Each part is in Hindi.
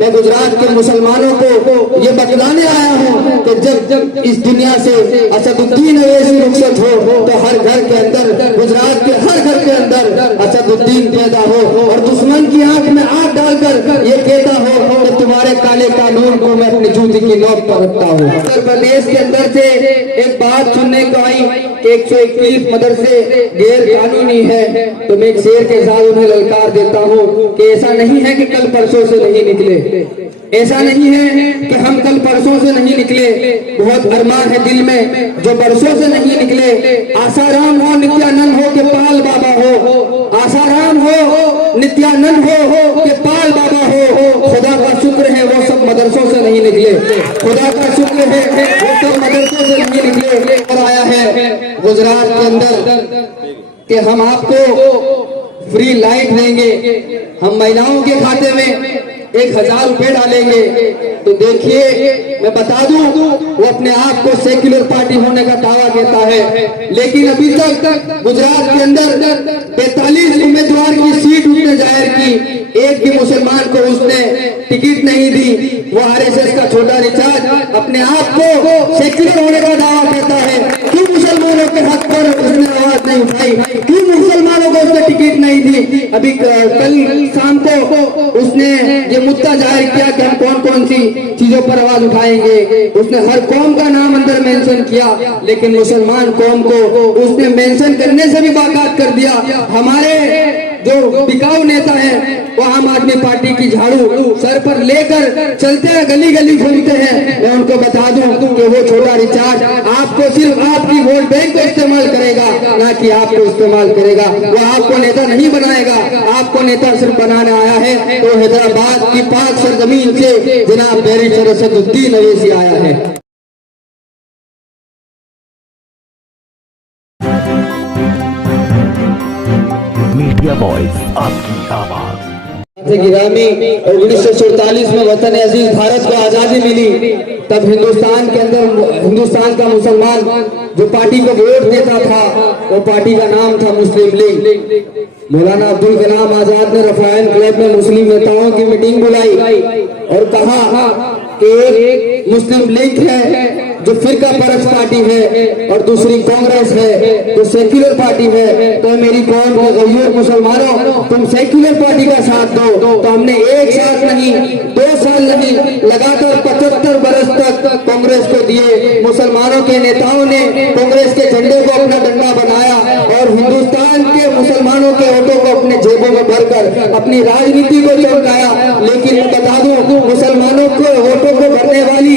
मैं गुजरात के मुसलमानों को ये बतलाने आया हूँ कि जब इस दुनिया से असदुद्दीन अवैसी रुखसत हो तो हर घर के अंदर, गुजरात के हर घर के अंदर असदुद्दीन पैदा हो और दुश्मन की आंख में आंख डालकर ये कहता हो कि तुम्हारे काले कानून को मैं अपनी जूती की नोक पर रखता हूँ। उत्तर प्रदेश के अंदर से एक बात सुनने को आई कि 121 मदरसे गैर कानूनी है, तो मैं एक शेर के साथ उन्हें ललकार देता हूँ कि ऐसा नहीं है कि कल परसों से नहीं निकले, ऐसा नहीं है कि हम कल परसों से नहीं निकले, बहुत अरमान है दिल में जो बरसों से नहीं निकले। आसाराम हो नित्यानंद हो के पाल बाबा हो, आसाराम हो नित्यानंद हो के पाल बाबा हो। खुदा का शुक्र है वो सब मदरसों से नहीं निकले, खुदा का शुक्र है वो सब मदरसों से नहीं निकले। और आया है गुजरात के अंदर कि हम आपको फ्री लाइट देंगे, हम महिलाओं के खाते में 1000 रुपए डालेंगे। तो देखिए मैं बता दूं वो अपने आप को सेक्युलर पार्टी होने का दावा देता है, लेकिन अभी तक गुजरात के अंदर 45 उम्मीदवार की सीट उसने जाहिर की, एक भी मुसलमान को उसने टिकट नहीं दी। वो आरएसएस का छोटा रिचार्ज अपने आप को सेक्युलर होने का दावा करता है। क्यों मुसलमानों के हक पर उसने आवाज नहीं उठाई, क्यों मुसलमानों को उसने टिकट नहीं दी? अभी कल शाम को उसने ये मुद्दा जाहिर किया कि हम कौन कौन सी चीजों पर आवाज उठाएंगे। उसने हर कौम का नाम अंदर मेंशन किया, लेकिन मुसलमान कौम को उसने मेंशन करने से भी बाकात कर दिया। हमारे जो बिकाऊ नेता है वो आम आदमी पार्टी की झाड़ू सर पर लेकर चलते हैं, गली गली घूमते हैं। मैं उनको बता दूं कि वो छोटा रिचार्ज आपको सिर्फ आपकी वोट बैंक को इस्तेमाल करेगा, ना कि आपको इस्तेमाल करेगा। वो आपको नेता नहीं बनाएगा, आपको नेता सिर्फ बनाने आया है। तो हैदराबाद की पाक सरजमीन से जनाब बैरिस्टर असदुद्दीन अवैसी आया है। मीडिया वॉइस आपकी आवाज। गिरामी 1947 में वतन अजीज भारत को आजादी मिली, तब हिंदुस्तान के अंदर हिंदुस्तान का मुसलमान जो पार्टी को वोट देता था वो पार्टी का नाम था मुस्लिम लीग। मौलाना अब्दुल कलाम आजाद ने रफायन क्लब में मुस्लिम नेताओं की मीटिंग बुलाई और कहा कि एक मुस्लिम लीग है जो फिरका परस्त पार्टी है और दूसरी कांग्रेस है जो सेक्युलर पार्टी है। तो मेरी कौम गयूर मुसलमानों, तुम सेक्युलर पार्टी का साथ दो। तो हमने एक साल नहीं 2 साल नहीं लगातार 75 बरस तक कांग्रेस को दिए। मुसलमानों के नेताओं ने कांग्रेस के झंडे को अपना डंडा बनाया और हिंदुस्तान के मुसलमानों के वोटों को अपने जेबों में भरकर अपनी राजनीति को चमकाया। लेकिन मैं बता दूं मुसलमानों के वोटों को भरने वाली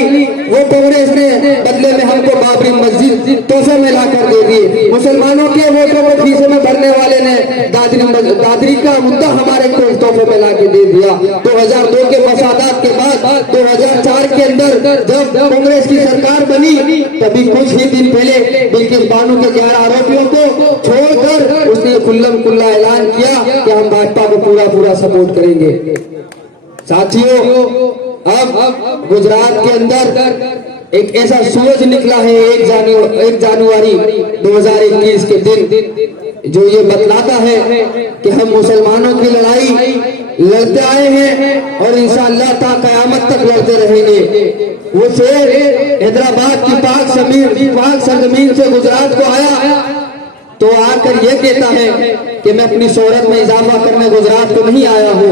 वो कांग्रेस ने बदले में हमको बाबरी मस्जिद तोहफे में लाकर दे दी। मुसलमानों के वोटों को फीसों में भरने वाले ने दादरी का मुद्दा हमारे को तोहफे में लाके दे दिया। 2002 के मसादात के बाद 2004 के अंदर जब कांग्रेस की सरकार बनी, तभी कुछ ही दिन पहले बिल्किस बानो के 11 आरोपियों को छोड़कर उसने खुल्लम खुल्ला ऐलान किया कि हम भाजपा को पूरा सपोर्ट करेंगे। साथियों, अब गुजरात के अंदर एक ऐसा सूरज निकला है 1 जनवरी 2021 के दिन, जो ये बतलाता है कि हम मुसलमानों की लड़ाई लड़ते आए हैं और इंशाअल्लाह ता कयामत तक लड़ते रहेंगे। वो शेर हैदराबाद की पाक सरजमीन से गुजरात को आया तो आकर ये कहता है कि मैं अपनी शोहरत में इजाफा करने गुजरात को नहीं आया हूँ,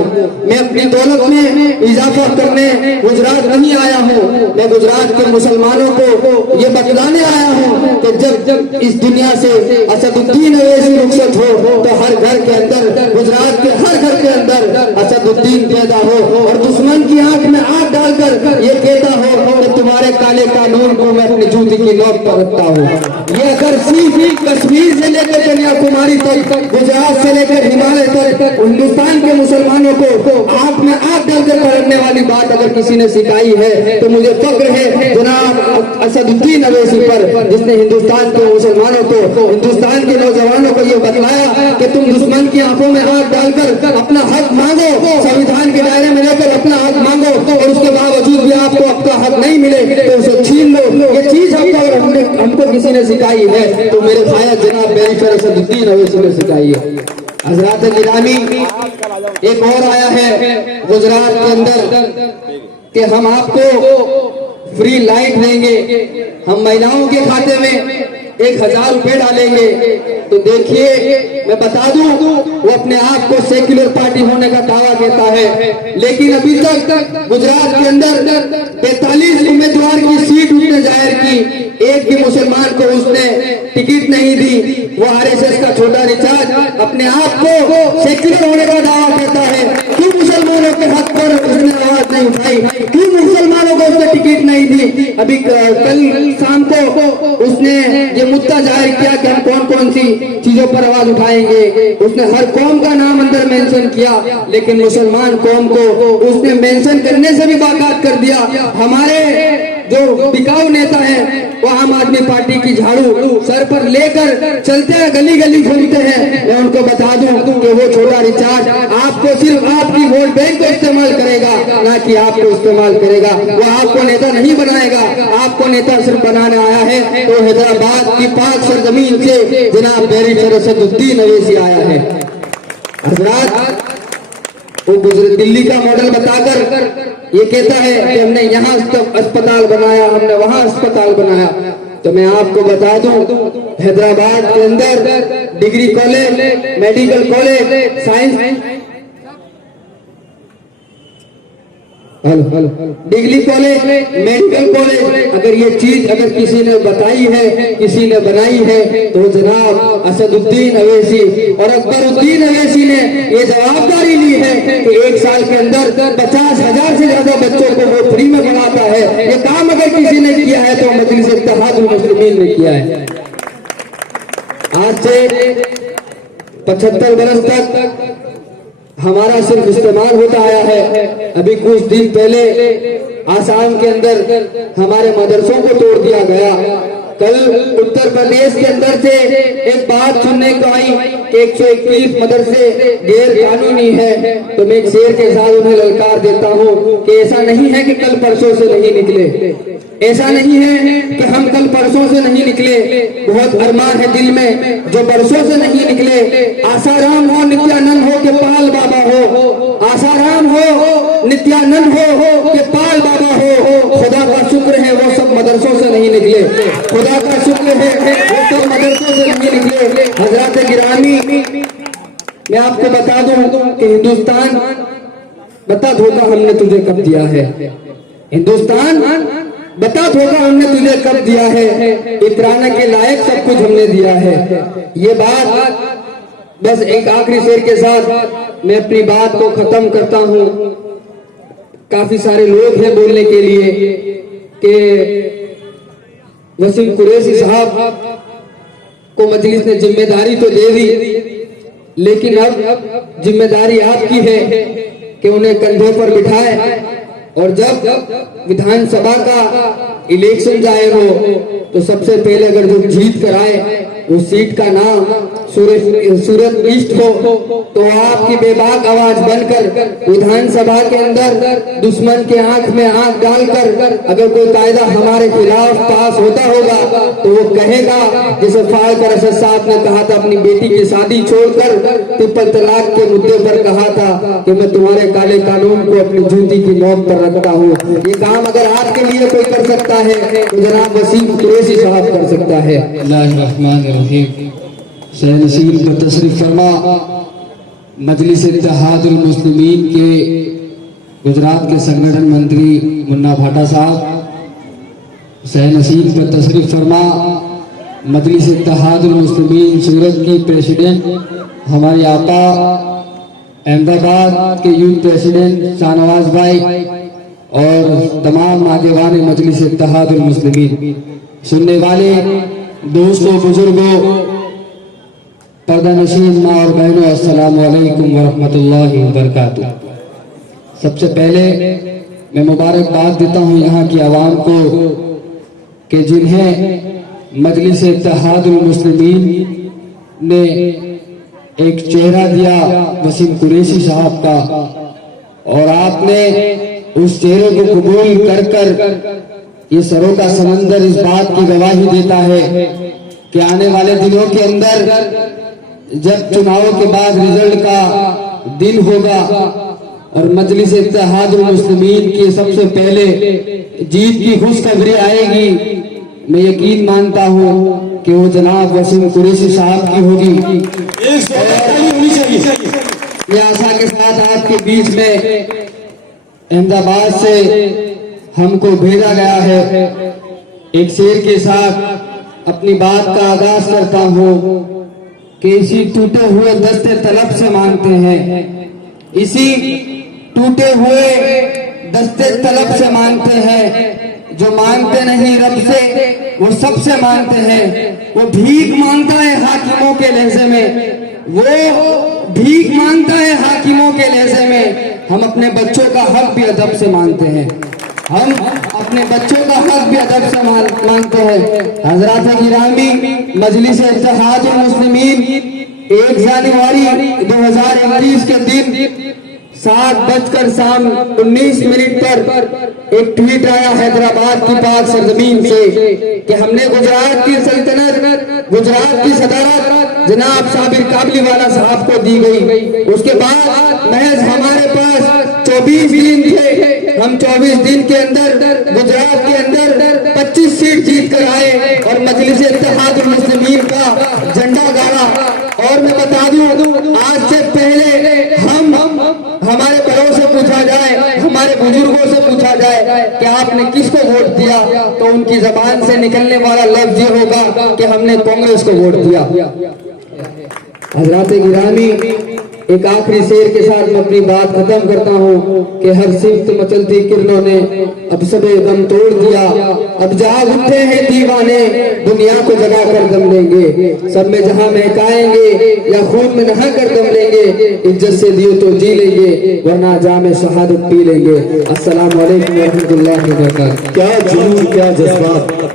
मैं अपनी दौलत में इजाफा करने गुजरात नहीं आया हूँ। मैं गुजरात के मुसलमानों को ये बतलाने आया हूँ कि जब इस दुनिया से असदुद्दीन अवैसी रुखसत हो तो हर घर के अंदर, गुजरात के हर घर के अंदर असदुद्दीन पैदा हो और दुश्मन की आंख में आंख डालकर ये कहता हो कि तुम्हारे काले कानून को मैं अपनी जूती की नोक पर रखता हूँ। ये अगर सिर्फ कश्मीर से लेकर कन्याकुमारी तक, गुजरात से लेकर हिमालय तक हिंदुस्तान के मुसलमानों को आंख में आंख डालकर पलटने वाली बात अगर किसी ने सिखाई है तो मुझे फक्र है जनाब असदुद्दीन अवैसी पर, जिसने हिंदुस्तान के मुसलमानों को, हिंदुस्तान के नौजवानों को यह बतलाया कि तुम दुश्मन की आंखों में आंख डालकर अपना हक मांगो, संविधान के दायरे में लेकर अपना हक मांगो और उसके बावजूद भी आपको आपका हक नहीं मिले तो उसे छीन लो। ये चीज हमको किसी ने सिखाई है तो मेरे शायद जनाब बैरिस्टर असदुद्दीन अवैसी ने सिखाई है। हजरात गिरामी, एक और आया है गुजरात के अंदर कि हम आपको फ्री लाइट देंगे, हम महिलाओं के खाते में 1000 रुपए डालेंगे। तो देखिए, मैं बता दूं, वो अपने आप को सेक्युलर पार्टी होने का दावा देता है, लेकिन अभी तक गुजरात के अंदर 45 उम्मीदवार की सीट उसने जाहिर की, एक भी मुसलमान को उसने टिकट नहीं दी। वो आरएसएस का छोटा रिचार्ज अपने आप को सेक्युलर होने का दावा करता है। क्यों मुसलमानों के हक पर उसने आवाज नहीं उठाई? क्यों मुसलमानों को उसने टिकट नहीं दी? अभी कल शाम को उसने ये मुद्दा जाहिर किया कि हम कौन कौन सी चीजों पर आवाज उठाएंगे। उसने हर कौम का नाम अंदर मेंशन किया, लेकिन मुसलमान कौम को उसने मेंशन करने से भी बाकात कर दिया। हमारे जो बिकाऊ नेता है वो आम आदमी पार्टी की झाड़ू सर पर लेकर चलते हैं, गली गली घूमते हैं। मैं उनको बता दूं कि वो छोटा रिचार्ज आपको सिर्फ आपकी वोट बैंक को इस्तेमाल करेगा, ना कि आपको इस्तेमाल करेगा। वो आपको नेता नहीं बनाएगा, आपको नेता सिर्फ बनाने आया है। तो हैदराबाद की पाक सरजमीन से जनाब बैरिस्टर असदुद्दीन अवैसी आया है। हजरात, वो दिल्ली का मॉडल बताकर ये कहता है कि हमने यहाँ अस्पताल बनाया, हमने वहां अस्पताल बनाया। तो मैं आपको बता दूं, हैदराबाद के अंदर degree college, medical college, science degree college, medical college, अगर ये चीज अगर किसी ने बताई है, किसी ने बनाई है, तो जनाब असदुद्दीन अवैसी और अकबरुद्दीन अवैसी ने ये जवाबदारी ली है कि 1 साल के अंदर 50,000 से ज्यादा बच्चों को वो फ्री में पढ़ाता है। ये काम अगर किसी ने किया है तो मजलिस इत्तेहादुल मुस्लिमीन ने किया है। आज से 75 वर्ष तक हमारा सिर्फ इस्तेमाल होता आया है। अभी कुछ दिन पहले आसाम के अंदर हमारे मदरसों को तोड़ दिया गया। कल उत्तर प्रदेश के अंदर से एक बात सुनने को आई कि 121 मदरसे गैर कानूनी है। तो मैं एक शेर के साथ उन्हें ललकार देता हूँ कि ऐसा नहीं है कि कल परसों से नहीं निकले, ऐसा नहीं है कि हम कल परसों से नहीं निकले। बहुत अरमान है दिल में जो परसों से नहीं निकले। आसाराम हो, नित्यानंद हो के पाल बाबा हो, आसाराम हो, नित्यानंद हो के पाल बाबा हो। खुदा का शुक्र है वो सब मदरसों से नहीं निकले, खुदा का शुक्र है वो सब मदरसों से नहीं निकले। हजरात गिरामी, मैं आपको बता दूं कि हिंदुस्तान, बता धोखा हमने तुझे कब दिया है? हिंदुस्तान, बता धोखा हमने तुझे कब दिया है? इतराने के लायक सब कुछ हमने दिया है। ये बात, बस एक आखिरी शेर के साथ मैं अपनी बात को खत्म करता हूँ। काफी सारे लोग हैं बोलने के लिए कि वसीम कुरैशी साहब को मजलिस ने जिम्मेदारी तो दे दी, लेकिन अब जिम्मेदारी आपकी है कि उन्हें कंधे पर बिठाए और जब विधानसभा का इलेक्शन जाए हो तो सबसे पहले अगर जो जीत कर आए उस सीट का नाम सूरत ईस्ट हो तो आपकी बेबाक आवाज बनकर विधानसभा के अंदर दुश्मन के आंख में आंख डालकर अगर कोई कायदा हमारे खिलाफ पास होता होगा तो वो कहेगा, जैसे फायकर असद साहब ने कहा था अपनी बेटी की शादी छोड़कर ट्रिपल तलाक के मुद्दे पर कहा था कि मैं तुम्हारे काले कानून को अपनी जूती की नोक पर रखता हूँ। ये काम अगर आपके लिए कोई कर सकता है तो जनाब वसीम कुरैशी साहब कर सकता है। नसीर को तशरीफ फरमा मजलिस इत्तेहादुल मुस्लिमीन के गुजरात के संगठन मंत्री मुन्ना भाटा साहब, नसीर पर तशरीफ फरमा मजलिस इत्तेहादुल मुस्लिमीन सूरत की प्रेसिडेंट हमारे आपा अहमदाबाद के यूथ प्रेसिडेंट शाहनवाज भाई और तमाम आगेवान मजलिस इत्तेहादुल मुस्लिमीन, सुनने वाले दोस्तों, बुजुर्गों, पर्दा नशीन माँ और बहनों, अस्सलाम वालेकुम वरहमतुल्लाहि वबरकातुह। सबसे पहले मैं मुबारकबाद देता हूँ यहाँ की आवाम को कि जिन्हें मजलिस इत्तेहादुल मुस्लिमीन ने एक चेहरा दिया वसीम कुरैशी साहब का, और आपने उस चेहरे को कबूल कर कर ये सरों का समंदर इस बात की गवाही देता है कि आने वाले दिनों के अंदर जब चुनाव के बाद रिजल्ट का दिन होगा और मजलिस इत्तेहादुल मुस्लिमीन की सबसे पहले जीत की खुशखबरी आएगी, मैं यकीन मानता हूँ कि वो जनाब वसीम कुरैशी साहब की होगी। ये आशा के साथ आपके बीच में अहमदाबाद से हमको भेजा गया है। एक शेर के साथ अपनी बात का आगाज करता हूँ कि इसी टूटे हुए दस्ते तलब से मांगते हैं, इसी टूटे हुए दस्ते तलब से मांगते हैं। जो मांगते नहीं रब से वो सबसे मांगते हैं। वो भीख मांगता है हाकिमों के लहजे में, वो भीख मांगता है हाकिमों के लहजे में। हम अपने बच्चों का हक भी अदब से मांगते हैं, हम अपने बच्चों का हक भी अदब से मांगते हैं। हजरात गिरामी, मजलिस इत्तेहादुल मुस्लिमीन 1 जनवरी 2021 के दिन 7:19 पर एक ट्वीट आया हैदराबाद की पाक सरजमीन से कि हमने गुजरात की सल्तनत, गुजरात की सदारत जनाब साबिर काबलीवाला साहब को दी गई। उसके बाद महज हमारे पास 24 दिन थे। हम 24 दिन के अंदर गुजरात के अंदर 25 सीट जीत कर आए और मजलिस इत्तेहादुल मुस्लिमीन का झंडा गाड़ा। और मैं बता दूं, आज से पहले हमारे बड़ों से पूछा जाए, हमारे बुजुर्गों से पूछा जाए कि आपने किसको वोट दिया, तो उनकी जबान से निकलने वाला लफ्ज ये होगा कि हमने कांग्रेस को वोट दिया। हजरात गिरामी, एक आखिरी शेर के साथ मैं अपनी बात खत्म करता हूँ कि हर सिफ्त मचलती किरणों ने अब सबे दम तोड़ दिया। अब जाग उठे हैं दीवाने, दुनिया को जगा कर दम लेंगे। सब में जहां महकाएंगे या खून में नहा कर दम लेंगे। इज्जत से दियो तो जी लेंगे, वरना जामे शहादत पी लेंगे। अस्सलाम वालेकुम व रहमतुल्लाहि व बरकातहू। क्या जुनून, क्या जज्बात।